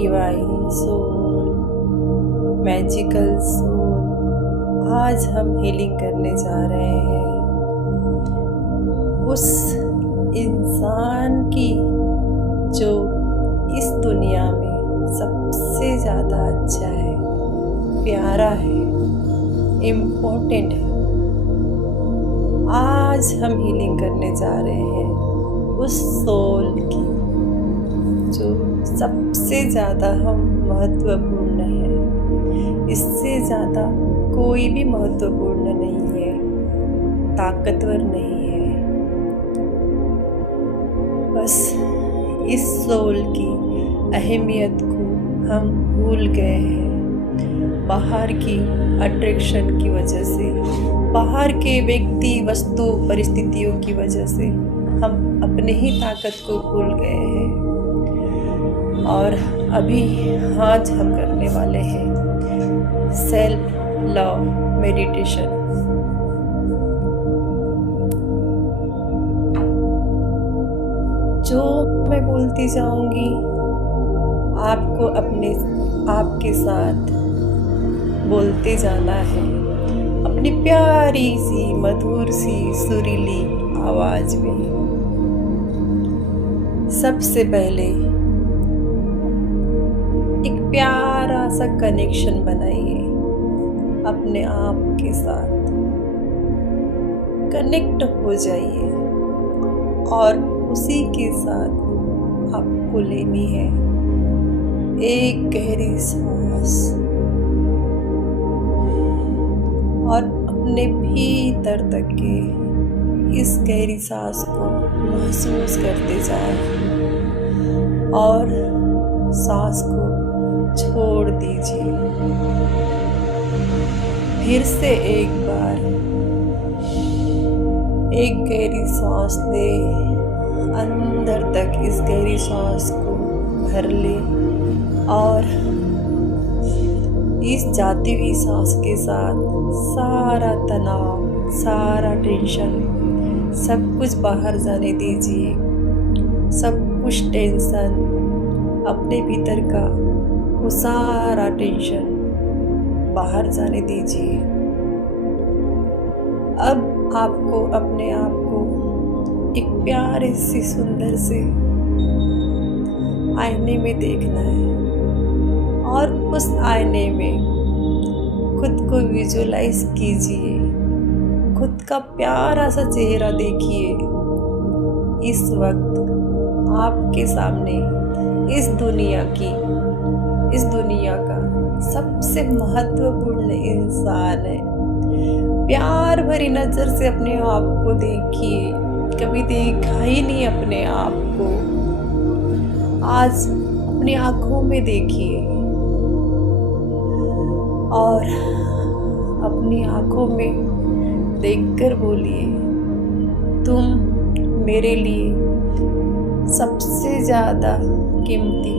Divine soul, magical soul, आज हम healing करने जा रहे हैं उस इंसान की जो इस दुनिया में सबसे ज़्यादा अच्छा है, प्यारा है, इम्पोर्टेंट है। आज हम हीलिंग करने जा रहे हैं उस सोल की जो सबसे ज़्यादा हम महत्वपूर्ण है। इससे ज़्यादा कोई भी महत्वपूर्ण नहीं है, ताकतवर नहीं है। बस इस सोल की अहमियत को हम भूल गए हैं बाहर की अट्रैक्शन की वजह से, बाहर के व्यक्ति, वस्तु, परिस्थितियों की वजह से हम अपने ही ताकत को भूल गए हैं। और अभी आज हम करने वाले हैं सेल्फ लव मेडिटेशन। जो मैं बोलती जाऊंगी आपको अपने आप के साथ बोलते जाना है, अपनी प्यारी सी मधुर सी सुरीली आवाज में। सबसे पहले एक प्यारा सा कनेक्शन बनाइए अपने आप के साथ, कनेक्ट हो जाइए और उसी के साथ आपको लेनी है एक गहरी सांस और अपने भीतर तक के इस गहरी सांस को महसूस करते जाए और सांस को छोड़ दीजिए। फिर से एक बार एक गहरी सांस ले, अंदर तक इस गहरी सांस को भर ले और इस जाती हुई सांस के साथ सारा तनाव, सारा टेंशन, सब कुछ बाहर जाने दीजिए। सब कुछ टेंशन, अपने भीतर का वो सारा टेंशन बाहर जाने दीजिए। अब आपको अपने आप को एक प्यारे से सुंदर से आईने में देखना है और उस आईने में खुद को विजुअलाइज कीजिए। खुद का प्यारा सा चेहरा देखिए। इस वक्त आपके सामने इस दुनिया का सबसे महत्वपूर्ण इंसान है। प्यार भरी नजर से अपने आप को देखिए। कभी देखा ही नहीं अपने आप को, आज अपनी आंखों में देखिए और अपनी आंखों में देखकर बोलिए, तुम मेरे लिए सबसे ज़्यादा कीमती,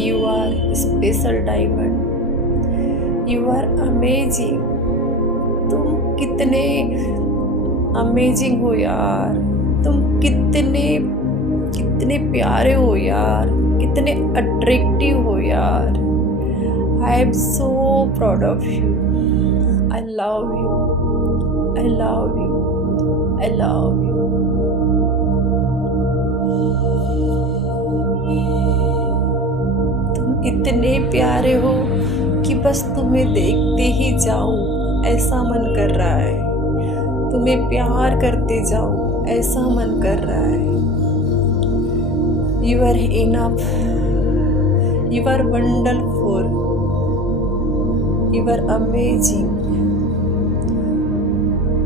you are special diamond, you are amazing. तुम कितने अमेजिंग हो यार, तुम कितने प्यारे हो यार, कितने अट्रैक्टिव हो यार। I am so proud of you, I love you, I love you, I love you. तुम इतने प्यारे हो कि बस तुम्हें देखते ही जाऊं ऐसा मन कर रहा है, तुम्हें प्यार करते जाऊं ऐसा मन कर रहा है। You are enough, you are wonderful, you are amazing.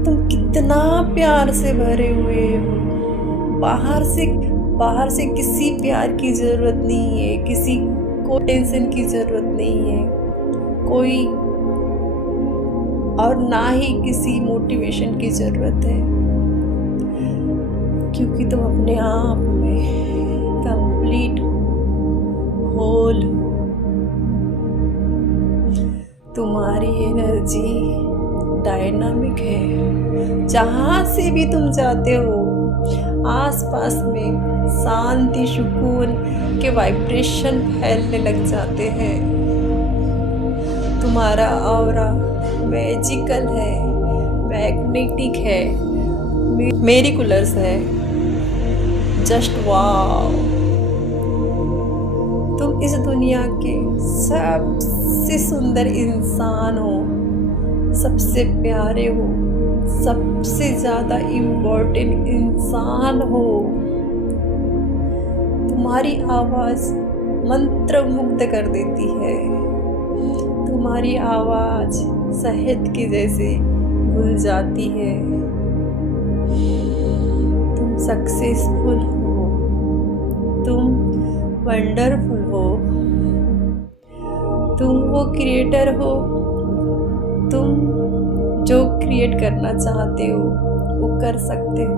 तुम कितना प्यार से भरे हुए हो। बाहर से किसी प्यार की जरूरत नहीं है, किसी को टेंशन की जरूरत नहीं है, कोई और ना ही किसी मोटिवेशन की जरूरत है, क्योंकि तुम अपने आप में कंप्लीट होल। तुम्हारी एनर्जी डायनामिक है। जहाँ से भी तुम जाते हो आसपास में शांति, सुकून के वाइब्रेशन फैलने लग जाते हैं। तुम्हारा ऑरा मैजिकल है, मैग्नेटिक है, मेरिकुलस है। जस्ट वाओ, तुम इस दुनिया के सबसे सुंदर इंसान हो, सबसे प्यारे हो, सबसे ज़्यादा इम्पोर्टेंट इंसान हो। तुम्हारी आवाज़ मंत्रमुग्ध कर देती है। तुम्हारी आवाज़ शहद के जैसे घुल जाती है। तुम सक्सेसफुल हो, तुम वंडरफुल हो, तुम वो क्रिएटर हो। तुम जो क्रिएट करना चाहते हो वो कर सकते हो।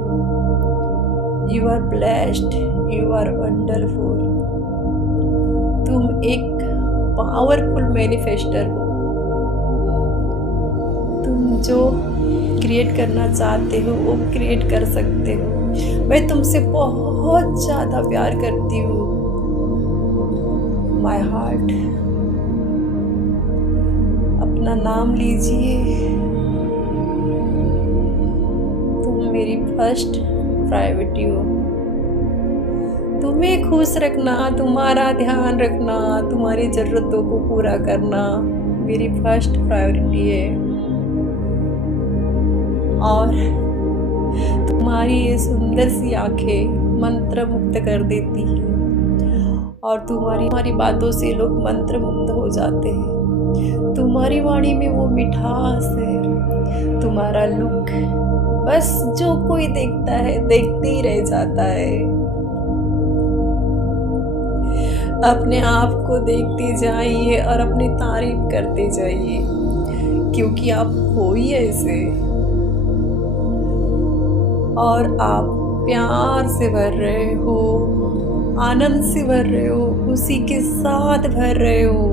You are blessed, you are wonderful. तुम एक पावरफुल मैनिफेस्टर हो। तुम जो क्रिएट करना चाहते हो वो क्रिएट कर सकते हो। मैं तुमसे बहुत ज़्यादा प्यार करती हूँ। My heart. अपना नाम लीजिए। तुम मेरी फर्स्ट प्रायोरिटी हो। तुम्हें खुश रखना, तुम्हारा ध्यान रखना, तुम्हारी ज़रूरतों को पूरा करना मेरी फर्स्ट प्रायोरिटी है। और तुम्हारी ये सुंदर सी आंखें मंत्रमुग्ध कर देती हैं और तुम्हारी बातों से लोग मंत्रमुग्ध हो जाते हैं। तुम्हारी वाणी में वो मिठास है, तुम्हारा लुक, बस जो कोई देखता है देखते ही रह जाता है। अपने आप को देखते जाइए और अपनी तारीफ करते जाइए, क्योंकि आप हो ही ऐसे। और आप प्यार से भर रहे हो, आनंद से भर रहे हो, खुशी के साथ भर रहे हो।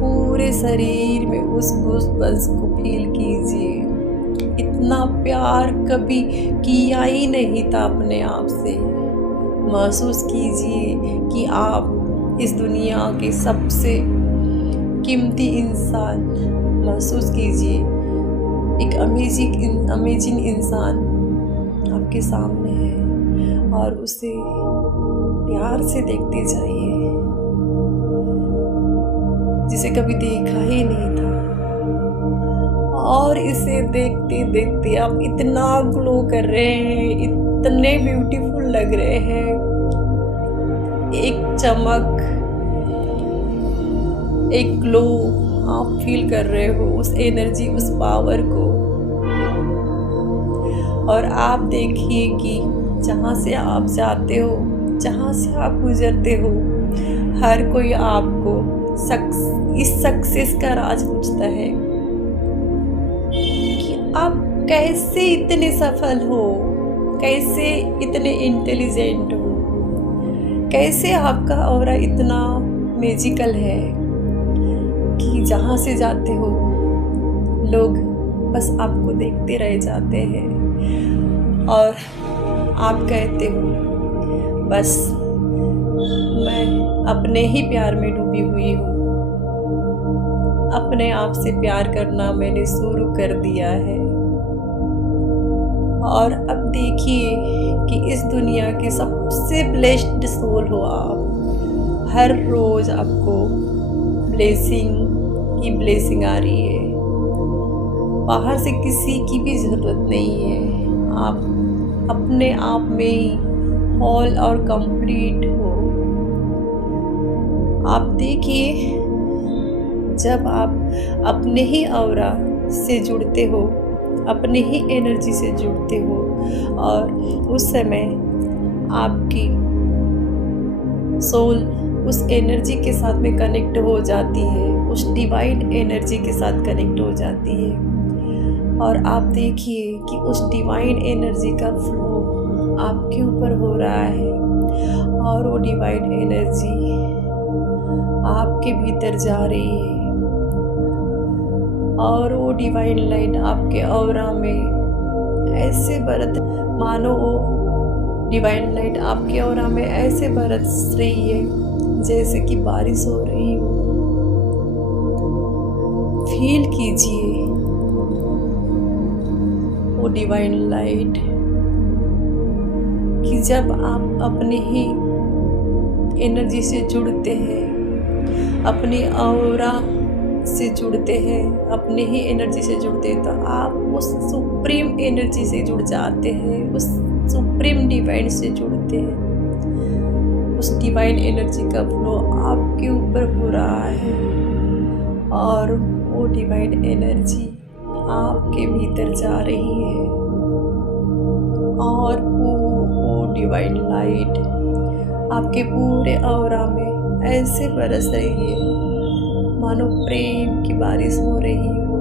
पूरे शरीर में उस गूज़बम्प्स को फील कीजिए। इतना प्यार कभी किया ही नहीं था अपने आप से। महसूस कीजिए कि आप इस दुनिया के सबसे कीमती इंसान। महसूस कीजिए एक अमेजिंग इंसान आपके सामने है और उसे प्यार से देखते जाइए, जिसे कभी देखा ही नहीं था। और इसे देखते देखते आप इतना ग्लो कर रहे हैं, इतने ब्यूटीफुल लग रहे हैं। एक चमक, एक ग्लो आप फील कर रहे हो, उस एनर्जी, उस पावर को। और आप देखिए कि जहाँ से आप जाते हो, जहाँ से आप गुजरते हो, हर कोई आपको इस सक्सेस का राज पूछता है कि आप कैसे इतने सफल हो, कैसे इतने इंटेलिजेंट हो, कैसे आपका ऑरा इतना मैजिकल है कि जहाँ से जाते हो लोग बस आपको देखते रह जाते हैं और आप कहते हो बस मैं अपने ही प्यार में डूबी हुई हूँ। अपने आप से प्यार करना मैंने शुरू कर दिया है। और अब देखिए कि इस दुनिया के सबसे ब्लेस्ड सोल हो आप। हर रोज़ आपको ब्लेसिंग की ब्लेसिंग आ रही है। बाहर से किसी की भी ज़रूरत नहीं है। आप अपने आप में ही होल और कंप्लीट हो। आप देखिए जब आप अपने ही ऑरा से जुड़ते हो, अपने ही एनर्जी से जुड़ते हो, और उस समय आपकी सोल उस एनर्जी के साथ में कनेक्ट हो जाती है, उस डिवाइन एनर्जी के साथ कनेक्ट हो जाती है। और आप देखिए कि उस डिवाइन एनर्जी का फ्लो आपके ऊपर हो रहा है और वो डिवाइन एनर्जी आपके भीतर जा रही है और वो डिवाइन लाइट आपके ऑरा में ऐसे बरत मानो वो डिवाइन लाइट आपके ऑरा में ऐसे बरस रही है जैसे कि बारिश हो रही हो। फील कीजिए वो डिवाइन लाइट कि जब आप अपनी ही एनर्जी से जुड़ते हैं, अपनी ऑरा से जुड़ते हैं, अपनी ही एनर्जी से जुड़ते हैं, तो आप उस सुप्रीम एनर्जी से जुड़ जाते हैं, उस सुप्रीम डिवाइन से जुड़ते हैं। उस डिवाइन एनर्जी का फ्लो आपके ऊपर हो रहा है और वो डिवाइन एनर्जी आपके भीतर जा रही है और वो डिवाइन लाइट आपके पूरे ऑरा में ऐसे बरस रही है मानो प्रेम की बारिश हो रही हो।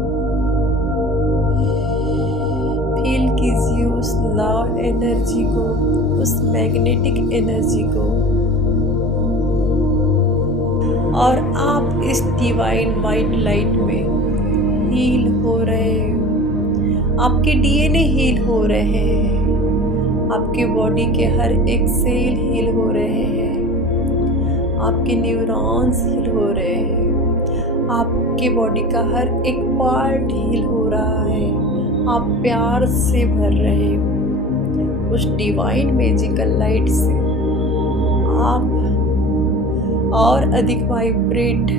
फील कीजिए उस लव एनर्जी को, उस मैग्नेटिक एनर्जी को, और आप इस डिवाइन वाइट लाइट में हील हो रहे हो। आपके डीएनए हील हो रहे हैं, आपके बॉडी के हर एक सेल हील हो रहे हैं, आपके न्यूरॉन्स हील हो रहे हैं, आपके बॉडी का हर एक पार्ट हील हो रहा है। आप प्यार से भर रहे हो उस डिवाइन मैजिकल लाइट से। आप और अधिक वाइब्रेट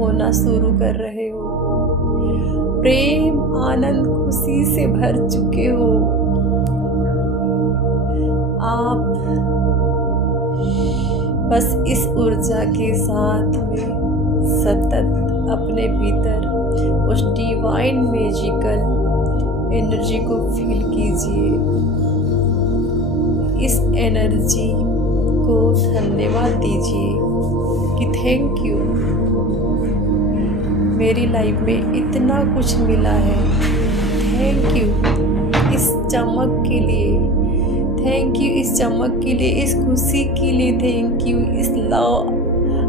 होना शुरू कर रहे हो, प्रेम आनंद खुशी से भर चुके हो। आप बस इस ऊर्जा के साथ में सतत अपने भीतर उस डिवाइन मैजिकल एनर्जी को फील कीजिए। इस एनर्जी को धन्यवाद दीजिए कि थैंक यू, मेरी लाइफ में इतना कुछ मिला है। थैंक यू इस चमक के लिए, थैंक यू इस चमक के लिए, इस खुशी के लिए थैंक यू, इस लव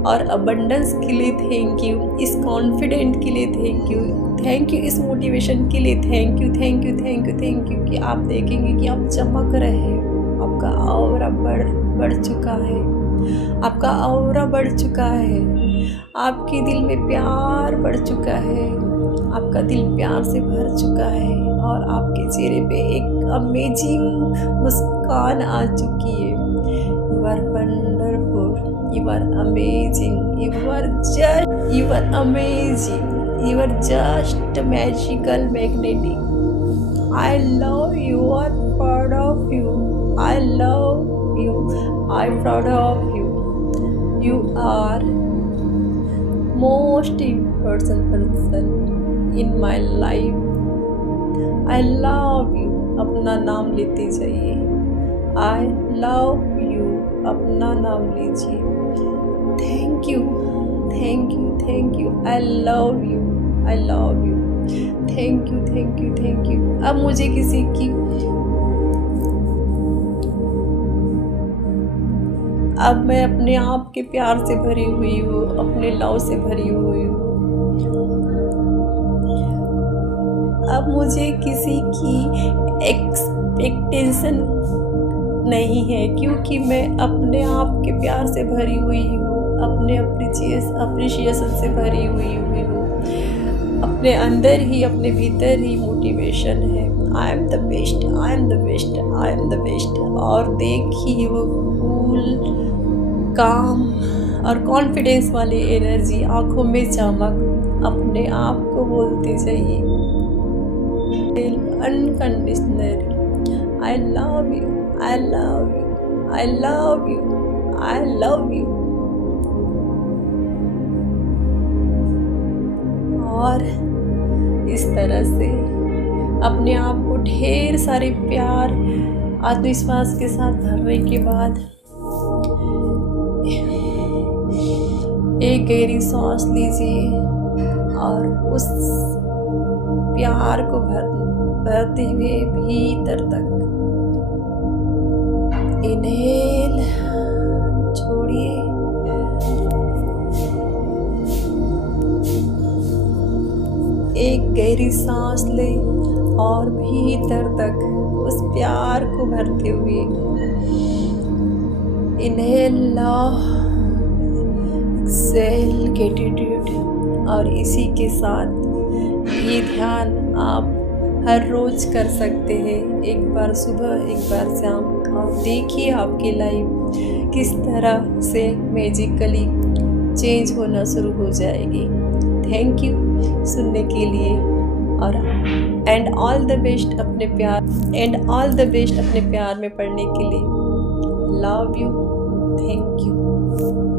और अबंडेंस के लिए थैंक यू, इस कॉन्फिडेंट के लिए थैंक यू इस मोटिवेशन के लिए thank you, thank you, thank you, thank you कि आप देखेंगे कि आप चमक रहे हो। आपका ऑरा बढ़ चुका है, आपका ऑरा बढ़ चुका है, आपके दिल में प्यार बढ़ चुका है, आपका दिल प्यार से भर चुका है और आपके चेहरे पे एक अमेजिंग मुस्कान आ चुकी है। You are wonderful, you are amazing, you are amazing, you are just magical, magnetic. I love you, I'm proud of you, I love you, I'm proud of you. You are most important person in my life. I love you, अपना नाम लेते जाइए। I love you, अपना नाम लीजिए। Thank you, thank you, thank you, I love you, I love you, thank you, thank you, thank you. अब मुझे किसी की, अब मैं अपने आप के प्यार से भरी हुई हूँ, अपने लव से भरी हुई हूँ। अब मुझे किसी की एक्सपेक्टेशन नहीं है क्योंकि मैं अपने आप के प्यार से भरी हुई हूँ, अपने अप्रिशिएशन से भरी हुई हूँ। अपने अंदर ही, अपने भीतर ही मोटिवेशन है। I am the best, I am the best, I am the best. और देखिए वो कूल, काम और कॉन्फिडेंस वाली एनर्जी, आंखों में चमक, अपने आप को बोलते जाइए unconditionally I love you, I love you, I love you, I love you। और इस तरह से अपने आप को ढेर सारे प्यार, आत्मविश्वास के साथ भरने के बाद एक गहरी सांस लीजिए और उस प्यार को भरते हुए भीतर तक इनहेल छोड़िए, एक गहरी सांस ले और भीतर तक उस प्यार को भरते हुए इनहेल लव, एक्सेल ग्रेटिट्यूड। और इसी के साथ ये ध्यान आप हर रोज़ कर सकते हैं, एक बार सुबह एक बार शाम। आप देखिए आपकी लाइफ किस तरह से मैजिकली चेंज होना शुरू हो जाएगी। थैंक यू सुनने के लिए। और एंड ऑल द बेस्ट अपने प्यार में पढ़ने के लिए। Love you, thank you.